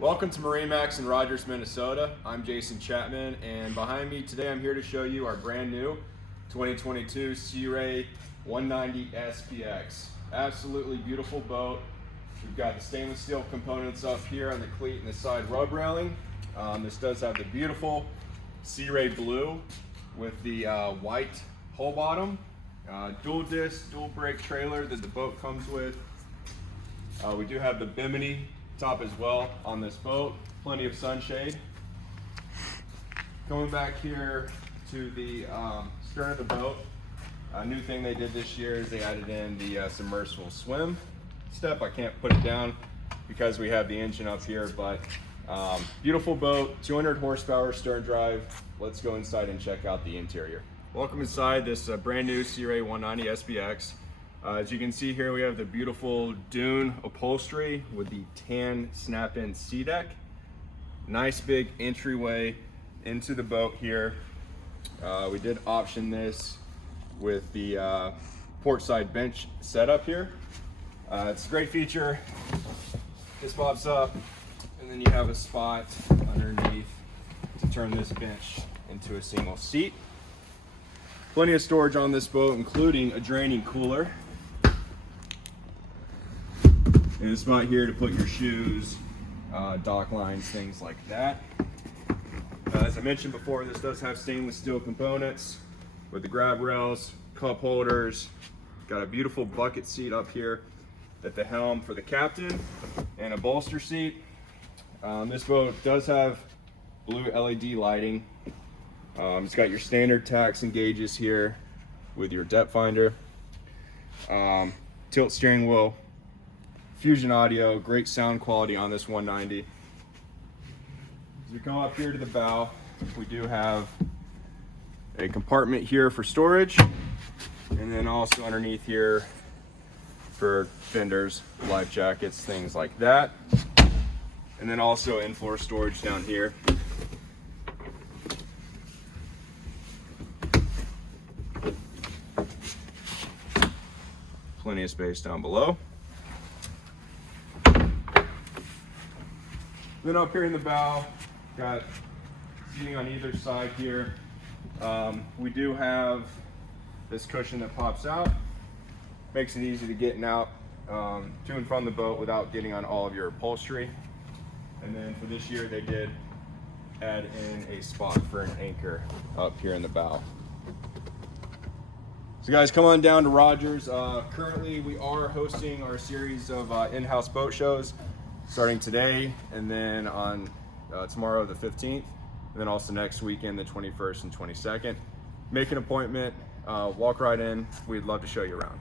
Welcome to MarineMax Rogers Minnesota. I'm Jason Chapman, and behind me today I'm here to show you our brand new 2022 Sea Ray 190 SPX. Absolutely beautiful boat. We've got the stainless steel components up here on the cleat and the side rub railing. This does have the beautiful Sea Ray blue with the white hull bottom. Dual disc, dual brake trailer that the boat comes with. We do have the bimini top as well on this boat. Plenty of sunshade. Coming back here to the stern of the boat, a new thing they did this year is they added in the submersible swim step. I can't put it down because we have the engine up here, but beautiful boat, 200 horsepower stern drive. Let's go inside and check out the interior. Welcome inside this brand new Sea Ray 190 SPX. As you can see here, we have the beautiful dune upholstery with the tan snap-in sea deck. Nice big entryway into the boat here. We did option this with the port side bench setup here. It's a great feature. This pops up, and then you have a spot underneath to turn this bench into a single seat. Plenty of storage on this boat, including a draining cooler. And a spot here to put your shoes, dock lines, things like that. As I mentioned before, this does have stainless steel components with the grab rails, cup holders. Got a beautiful bucket seat up here at the helm for the captain, and a bolster seat. This boat does have blue LED lighting. It's got your standard tacks and gauges here with your depth finder. Tilt steering wheel. Fusion audio, great sound quality on this 190. As we come up here to the bow, we do have a compartment here for storage, and then also underneath here for fenders, life jackets, things like that. And then also in-floor storage down here. Plenty of space down below. Then up here in the bow, got seating on either side here. We do have this cushion that pops out. Makes it easy to get out to and from the boat without getting on all of your upholstery. And then for this year, they did add in a spot for an anchor up here in the bow. So guys, come on down to Rogers. Currently, we are hosting our series of in-house boat shows, starting today, and then on tomorrow the 15th, and then also next weekend the 21st and 22nd. Make an appointment, walk right in. We'd love to show you around.